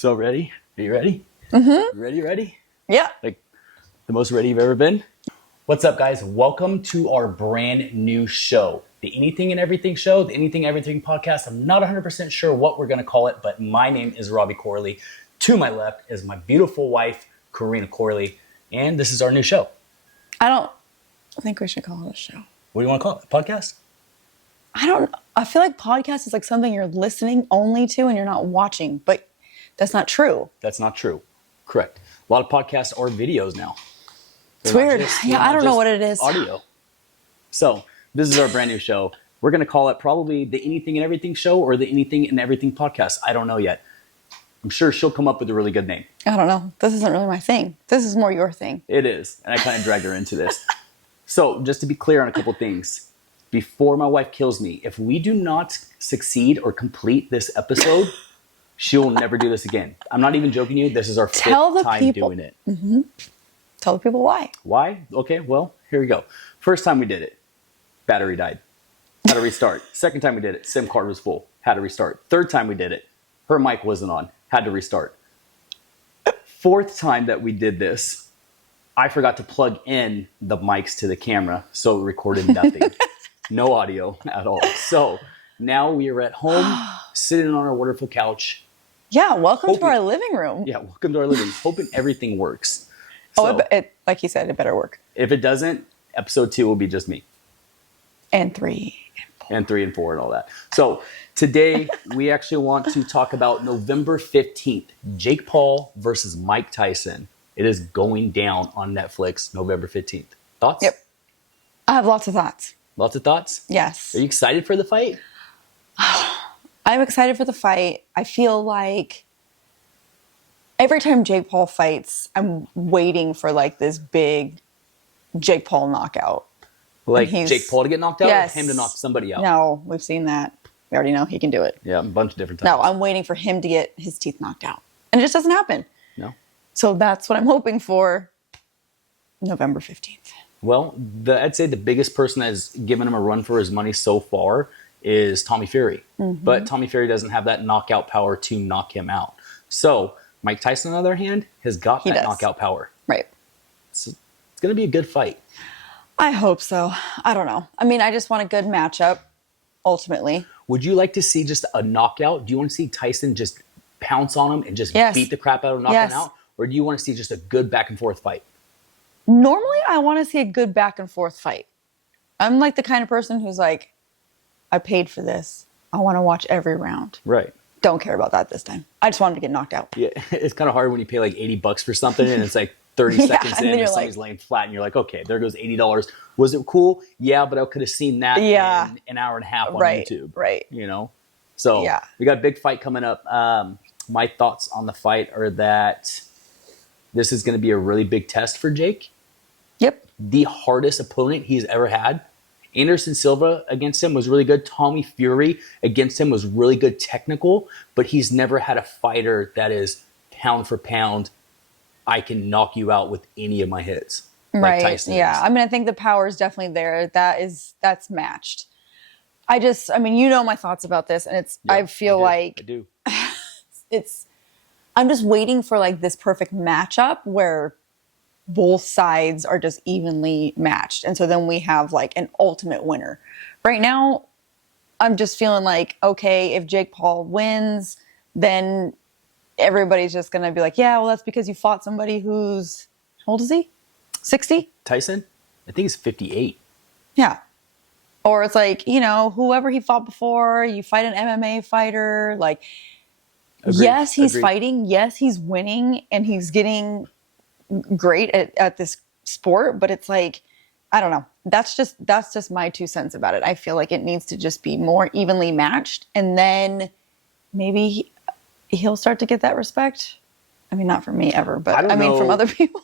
So ready? Are you ready? Mm-hmm. Ready? Yeah. Like the most ready you've ever been? What's up, guys? Welcome to our brand new show, the Anything and Everything Show, the Anything Everything Podcast. I'm not 100% sure what we're going to call it, but my name is Robbie Corley. To my left is my beautiful wife, Karina Corley, and this is our new show. I don't think we should call it a show. What do you want to call it? Podcast? I feel like podcast is like something you're listening only to and you're not watching, but that's not true. That's not true. Correct. A lot of podcasts are videos now. It's weird. Yeah, I don't know what it is. Audio. So this is our brand new show. We're going to call it probably the Anything and Everything Show or the Anything and Everything Podcast. I don't know yet. I'm sure she'll come up with a really good name. I don't know. This isn't really my thing. This is more your thing. It is. And I kind of dragged her into this. So just to be clear on a couple things, before my wife kills me, if we do not succeed or complete this episode, she'll never do this again. I'm not even joking you. This is our fifth time doing it. Mm-hmm. Tell the people why. Why? Okay, well, here we go. First time we did it, battery died. Had to restart. Second time we did it, SIM card was full. Had to restart. Third time we did it, her mic wasn't on. Had to restart. Fourth time that we did this, I forgot to plug in the mics to the camera, so it recorded nothing. No audio at all. So now we are at home, sitting on our wonderful couch. Yeah, welcome to our living room. Yeah, welcome to our living room. Hoping everything works. So, like you said, it better work. If it doesn't, episode 2 will be just me. And 3 and 4. And 3 and 4 and all that. So today we actually want to talk about November 15th, Jake Paul versus Mike Tyson. It is going down on Netflix November 15th. Thoughts? Yep. I have lots of thoughts. Lots of thoughts? Yes. Are you excited for the fight? I'm excited for the fight. I feel like every time Jake Paul fights, I'm waiting for like this big Jake Paul knockout. Like Jake Paul to get knocked out yes. or him to knock somebody out? No, we've seen that. We already know he can do it. Yeah, a bunch of different times. No, I'm waiting for him to get his teeth knocked out. And it just doesn't happen. No. So that's what I'm hoping for November 15th. Well, I'd say the biggest person that has given him a run for his money so far is Tommy Fury. Mm-hmm. But Tommy Fury doesn't have that knockout power to knock him out. So Mike Tyson, on the other hand, has got that knockout power. Right. So it's going to be a good fight. I hope so. I don't know. I mean, I just want a good matchup, ultimately. Would you like to see just a knockout? Do you want to see Tyson just pounce on him and just beat the crap out of him, knock him out? Or do you want to see just a good back and forth fight? Normally, I want to see a good back and forth fight. I'm like the kind of person who's like, I paid for this. I want to watch every round. Right. Don't care about that this time. I just want him to get knocked out. Yeah, it's kind of hard when you pay like $80 for something and it's like 30 seconds in and somebody's laying flat and you're like, okay, there goes $80. Was it cool? Yeah, but I could have seen that in an hour and a half on YouTube. Right. You know? So we got a big fight coming up. My thoughts on the fight are that this is going to be a really big test for Jake. Yep. The hardest opponent he's ever had. Anderson Silva against him was really good. Tommy Fury against him was really good technical, but he's never had a fighter that is pound for pound, I can knock you out with any of my hits. Like Tyson is. I mean, I think the power is definitely there. That's matched. I mean, you know my thoughts about this, and I feel like I do. I'm just waiting for like this perfect matchup where both sides are just evenly matched. And so then we have like an ultimate winner. Right now, I'm just feeling like, okay, if Jake Paul wins, then everybody's just going to be like, yeah, well, that's because you fought somebody who's, how old is he? 60? Tyson? I think he's 58. Yeah. Or it's like, you know, whoever he fought before, you fight an MMA fighter, like, yes, he's fighting. Yes, he's winning and he's getting great at this sport, but it's like, I don't know. That's just my 2 cents about it. I feel like it needs to just be more evenly matched, and then maybe he'll start to get that respect. I mean, not from me ever, but I mean, from other people.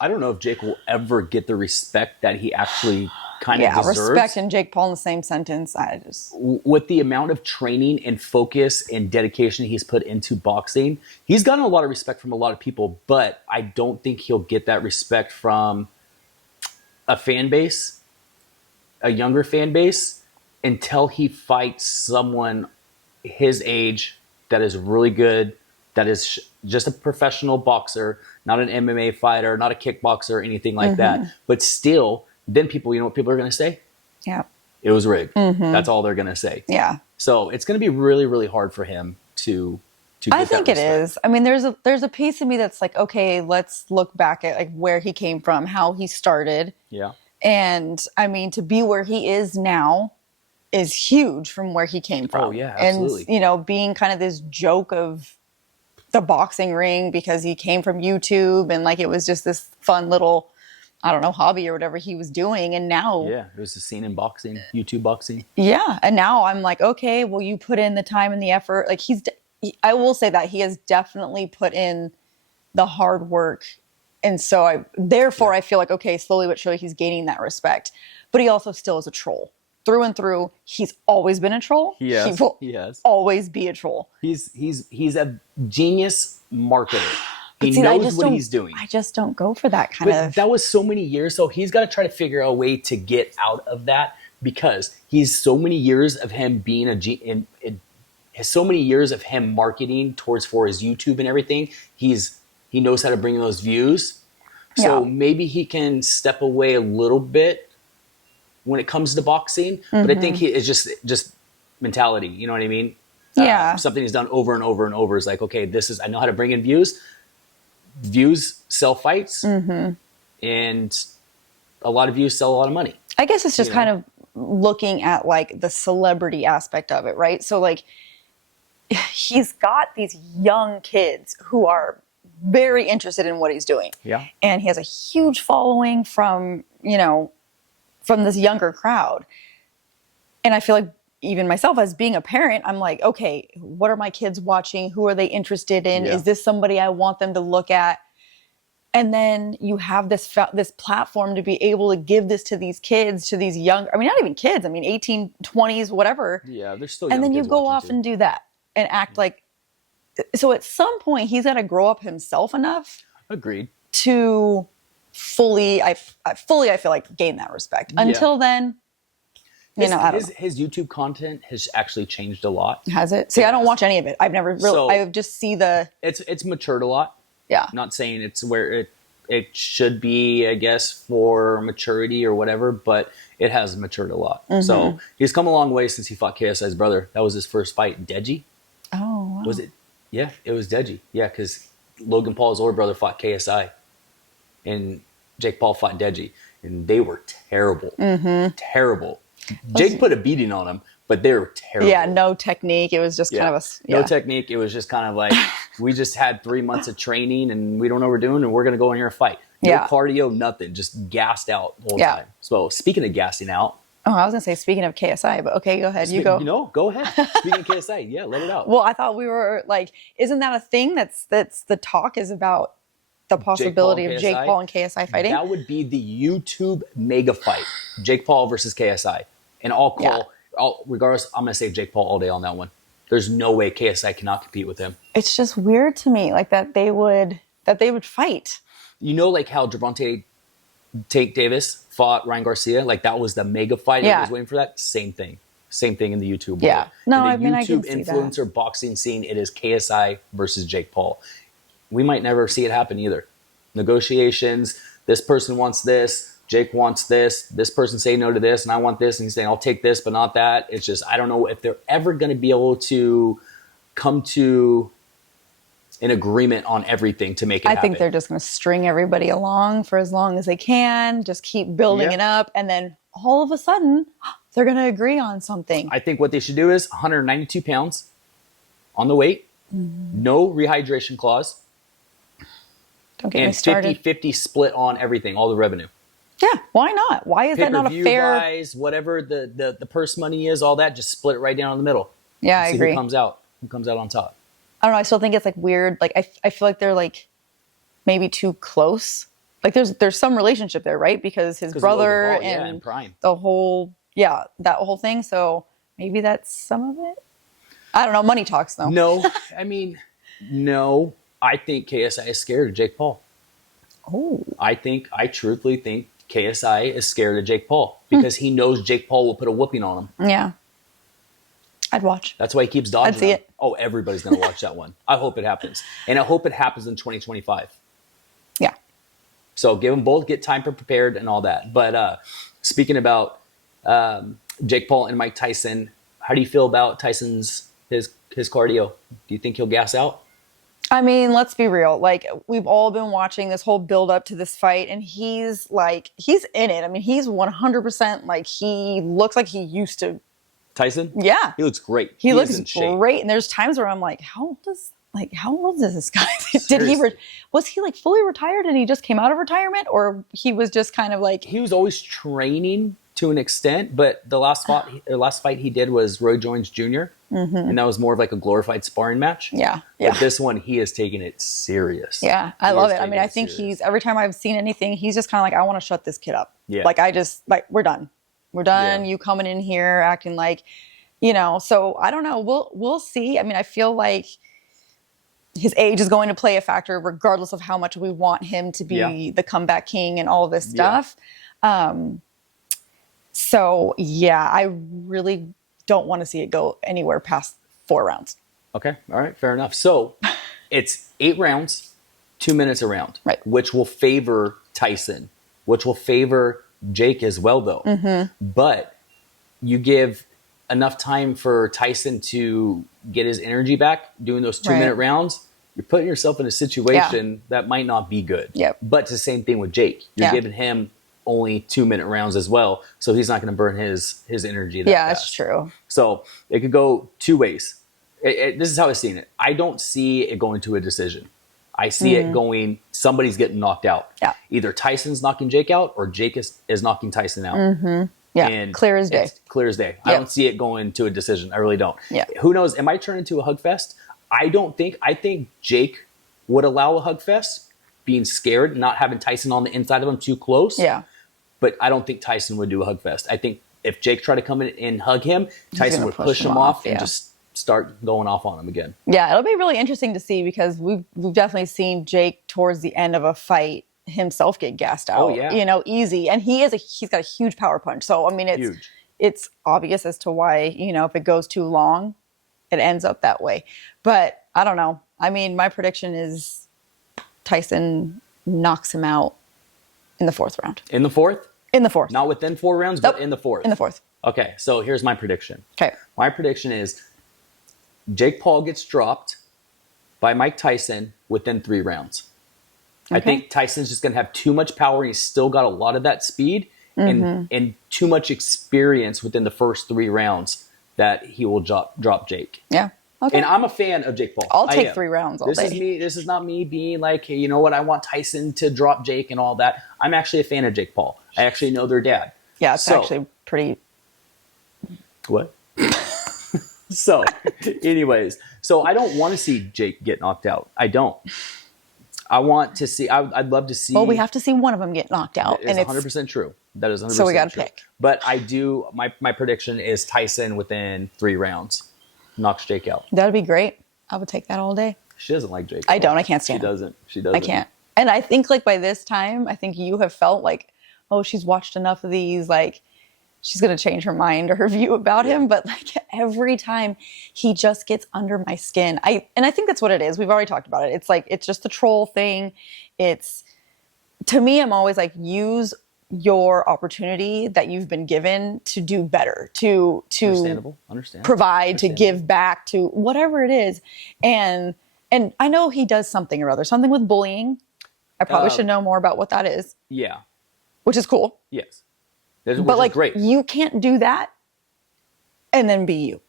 I don't know if Jake will ever get the respect that he actually kind of deserves. Respect and Jake Paul in the same sentence. With the amount of training and focus and dedication he's put into boxing, he's gotten a lot of respect from a lot of people, but I don't think he'll get that respect from a fan base, a younger fan base, until he fights someone his age that is really good that is just a professional boxer, not an MMA fighter, not a kickboxer, anything like that. But still, then people, you know what people are going to say? Yeah. It was rigged. That's all they're going to say. Yeah. So it's going to be really, really hard for him to get I think that it is. I mean, there's a piece of me that's like, okay, let's look back at like where he came from, how he started. Yeah. And I mean, to be where he is now is huge from where he came from. Oh, yeah, absolutely. And, you know, being kind of this joke of the boxing ring because he came from YouTube and like it was just this fun little, I don't know, hobby or whatever he was doing. And now. Yeah, it was a scene in boxing, YouTube boxing. Yeah. And now I'm like, okay, well, you put in the time and the effort. Like I will say that he has definitely put in the hard work. And so I feel like, okay, slowly but surely he's gaining that respect. But he also still is a troll. Through and through, he's always been a troll. He will always be a troll. He's a genius marketer. He knows what he's doing. I just don't go for that kind of. That was so many years. So he's got to try to figure out a way to get out of that because he's so many years of him being so many years of him marketing for his YouTube and everything. He knows how to bring those views. So maybe he can step away a little bit when it comes to boxing. But I think it's just mentality. You know what I mean? Yeah. Something he's done over and over and over is like, okay, I know how to bring in views. Views sell fights. And a lot of views sell a lot of money. I guess it's just kind of looking at like the celebrity aspect of it, right? So like, he's got these young kids who are very interested in what he's doing. Yeah. And he has a huge following from this younger crowd. And I feel like even myself as being a parent, I'm like, okay, what are my kids watching? Who are they interested in? Yeah. Is this somebody I want them to look at? And then you have this platform to be able to give this to these kids, to these young, I mean, not even kids, I mean, 18, 20s, whatever. Yeah, they're still young. And then you go off and do that. And act like, so at some point he's got to grow up himself enough. Agreed. To fully, I feel like gain that respect. Until then, I don't know. His YouTube content has actually changed a lot. Has it? See, I don't watch any of it. I've never really, I just see it's matured a lot. Yeah. Not saying it's where it should be, I guess, for maturity or whatever, but it has matured a lot. So he's come a long way since he fought KSI's brother. That was his first fight, Deji. Oh, wow. Was it? Yeah, it was Deji. Yeah, because Logan Paul's older brother fought KSI, and Jake Paul fought Deji, and they were terrible. Terrible. Jake put a beating on him, but they were terrible. Yeah, no technique. It was just kind of no technique. It was just kind of like we just had 3 months of training, and we don't know what we're doing, and we're gonna go in here and fight. No cardio, nothing. Just gassed out the whole time. So speaking of gassing out. Oh, I was going to say, speaking of KSI, but okay, go ahead. You go. Go ahead. Speaking of KSI, yeah, let it out. Well, I thought we were like, isn't that a thing that's the talk is about the possibility of Jake Paul and KSI fighting? That would be the YouTube mega fight. Jake Paul versus KSI. And regardless, I'm going to save Jake Paul all day on that one. There's no way KSI cannot compete with him. It's just weird to me, like that they would fight. You know, like how Gervonta Tank Davis fought Ryan Garcia, like that was the mega fight. I was waiting for that. Same thing in the YouTube world. Yeah, no, in the I can YouTube see influencer that. Boxing scene, it is KSI versus Jake Paul. We might never see it happen either. Negotiations. This person wants this. Jake wants this. This person say no to this, and I want this, and he's saying I'll take this, but not that. It's just I don't know if they're ever going to be able to come to an agreement on everything to make it happen. I think they're just going to string everybody along for as long as they can, just keep building it up, and then all of a sudden, they're going to agree on something. I think what they should do is 192 pounds on the weight, no rehydration clause, don't get me started. 50-50 split on everything, all the revenue. Yeah, why not? Why is that not a fair... Buys, whatever the purse money is, all that, just split it right down the middle. Yeah, I agree. Who comes out on top. I don't know. I still think it's like weird. Like I feel like they're like maybe too close. Like there's some relationship there, right? Because his brother Paul, and Prime. The whole that whole thing. So maybe that's some of it. I don't know. Money talks though. No, I mean, no. I think KSI is scared of Jake Paul. Oh. I truthfully think KSI is scared of Jake Paul because he knows Jake Paul will put a whooping on him. Yeah. I'd watch. That's why he keeps dodging. I'd see it. oh, everybody's going to watch that one. I hope it happens. And I hope it happens in 2025. Yeah. So give them both, get time prepared and all that. But speaking about Jake Paul and Mike Tyson, how do you feel about Tyson's his cardio? Do you think he'll gas out? I mean, let's be real. Like, we've all been watching this whole build up to this fight, and he's in it. I mean, he's 100% like, he looks like he used to. Tyson? Yeah. He looks great. He looks great. And there's times where I'm like, how old is this guy? Was he like fully retired and he just came out of retirement, or he was just kind of like. He was always training to an extent, but the last fight he did was Roy Jones Jr. Mm-hmm. And that was more of like a glorified sparring match. Yeah. But this one, he is taking it serious. Yeah, I love it. I mean, I think every time I've seen anything, he's just kind of like, I want to shut this kid up. Yeah. Like, we're done. We're done. Yeah. You coming in here acting like, so I don't know. We'll see. I mean, I feel like his age is going to play a factor regardless of how much we want him to be the comeback king and all of this stuff. So, yeah, I really don't want to see it go anywhere past 4 rounds. Okay. All right. Fair enough. So it's 8 rounds, 2 minutes a round, right? Which will favor Tyson, which will favor Jake as well, though. Mm-hmm. But you give enough time for Tyson to get his energy back doing those 2-minute rounds. You're putting yourself in a situation that might not be good. Yep. But it's the same thing with Jake. You're giving him only 2-minute rounds as well, so he's not going to burn his energy that fast. That's true. So it could go 2 ways. This is how I've seen it. I don't see it going to a decision. I see it going, somebody's getting knocked out. Yeah. Either Tyson's knocking Jake out, or Jake is knocking Tyson out. Mm-hmm. Yeah, and clear as day. Clear as day. Yep. I don't see it going to a decision. I really don't. Yeah. Who knows? It might turn into a hug fest. I think Jake would allow a hug fest, being scared, not having Tyson on the inside of him too close. Yeah. But I don't think Tyson would do a hug fest. I think if Jake tried to come in and hug him, Tyson would push him off and just start going off on him again. Yeah, it'll be really interesting to see, because we've definitely seen Jake towards the end of a fight himself get gassed out. Oh, yeah. Easy. And he's got a huge power punch. So, I mean, it's obvious as to why, if it goes too long, it ends up that way. But I don't know. I mean, my prediction is Tyson knocks him out in the 4th round. In the 4th? In the 4th. Not within 4 rounds, but in the 4th. In the 4th. Okay, so here's my prediction. Okay. My prediction is Jake Paul gets dropped by Mike Tyson within 3 rounds. Okay. I think Tyson's just going to have too much power. He's still got a lot of that speed and too much experience within the first 3 rounds that he will drop Jake. Yeah. Okay. And I'm a fan of Jake Paul. I'll take 3 rounds all day. This is not me being like, hey, you know what? I want Tyson to drop Jake and all that. I'm actually a fan of Jake Paul. I actually know their dad. Yeah, it's actually pretty. What? So, anyways, I don't want to see Jake get knocked out. I don't. I want to see. I'd love to see. Well, we have to see one of them get knocked out, and it's 100% true. That is 100% true. So we got to pick. But I do. My prediction is Tyson within 3 rounds knocks Jake out. That'd be great. I would take that all day. She doesn't like Jake. I don't. I can't stand him. She doesn't. I can't. And I think by this time, I think you have felt like, oh, she's watched enough of these. Like, she's going to change her mind or her view about him. But every time he just gets under my skin. And I think that's what it is. We've already talked about it. It's just the troll thing. To me, I'm always like, use your opportunity that you've been given to do better, to Understandable. Provide, to give back, to whatever it is. And I know he does something or other, something with bullying. I probably should know more about what that is. Yeah. Which is cool. Yes. But is great. You can't do that and then be you.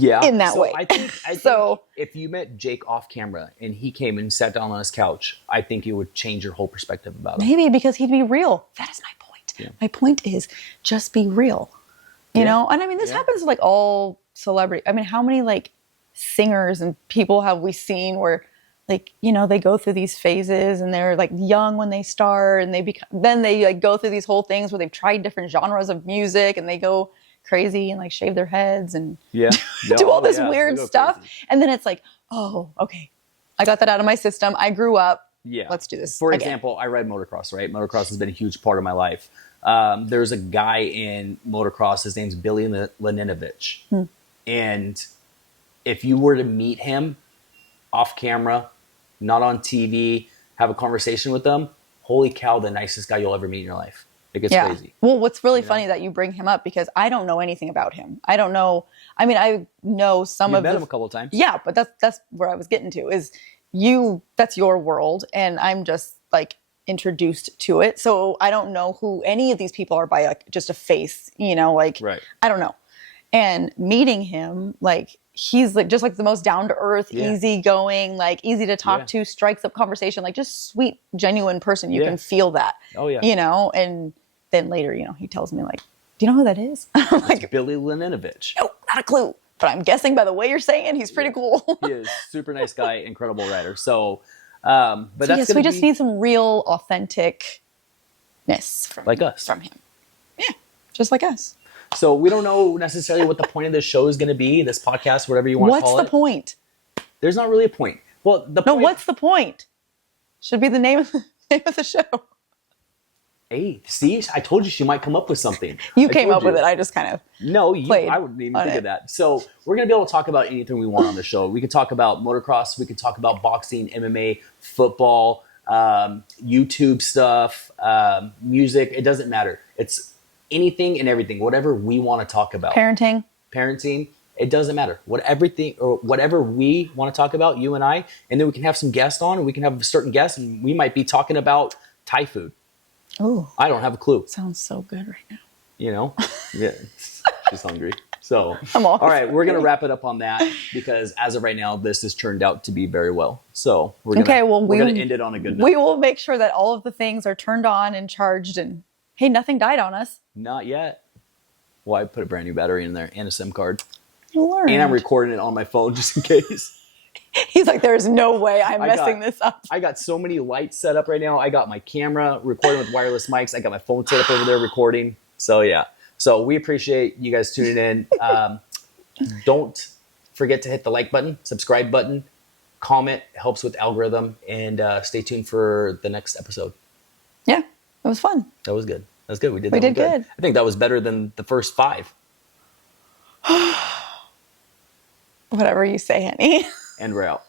Yeah. In that way. I think if you met Jake off camera and he came and sat down on his couch, I think it would change your whole perspective about him. Maybe because he'd be real. That is my point. Yeah. My point is just be real. You know? And I mean, this happens to all celebrity. I mean, how many singers and people have we seen where they go through these phases and they're young when they start and then they go through these whole things where they've tried different genres of music and they go crazy and shave their heads and do all this weird stuff. Crazy. And then it's oh, okay. I got that out of my system. I grew up. Yeah. Let's do this. For example, I ride motocross, right? Motocross has been a huge part of my life. There's a guy in motocross. His name's Billy Laninovich. And if you were to meet him off camera, not on TV, have a conversation with them, holy cow, the nicest guy you'll ever meet in your life. It gets crazy. Well, what's really funny that you bring him up, because I don't know anything about him. I don't know. I mean, I know some You've of met him a couple of times. Yeah, but that's where I was getting to, is that's your world, and I'm just like introduced to it. So I don't know who any of these people are by like just a face, like, right. I don't know. And meeting him, like, he's like just like the most down to earth, easygoing, like easy to talk to, strikes up conversation, like just sweet, genuine person. You can feel that. Oh yeah. And then later, he tells me like, do you know who that is? I'm like, Billy Laninovich. Nope, not a clue. But I'm guessing by the way you're saying, he's pretty cool. He is super nice guy, incredible writer. So, but so that's yes, we just need some real authenticness from like us, from him. Yeah, just like us. So we don't know necessarily what the point of this show is going to be, this podcast, whatever you want to call it. What's the point? There's not really a point. Well, what's the point? Should be the name of the show. Hey, see, I told you she might come up with something. You came up with it. I just kind of I wouldn't even think of that. So we're going to be able to talk about anything we want on the show. We could talk about motocross. We could talk about boxing, MMA, football, YouTube stuff, music. It doesn't matter. It's anything and everything, whatever we want to talk about. Parenting. It doesn't matter. Whatever we want to talk about, you and I, and then we can have some guests on, and we can have a certain guest, and we might be talking about Thai food. Oh, I don't have a clue. Sounds so good right now. Yeah, she's hungry. So, I'm all right, we're going to wrap it up on that, because as of right now, this has turned out to be very well. So we're going to end it on a good note. We will make sure that all of the things are turned on and charged, and hey, nothing died on us. Not yet. Well, I put a brand new battery in there and a SIM card. Lord. And I'm recording it on my phone just in case. He's like, there's no way I'm messing this up. I got so many lights set up right now. I got my camera recording with wireless mics. I got my phone set up over there recording. So yeah. So we appreciate you guys tuning in. Don't forget to hit the like button, subscribe button, comment. It helps with algorithm. And stay tuned for the next episode. Yeah, it was fun. That was good. That was good. We did good. I think that was better than the first 5. Whatever you say, honey. And we're out.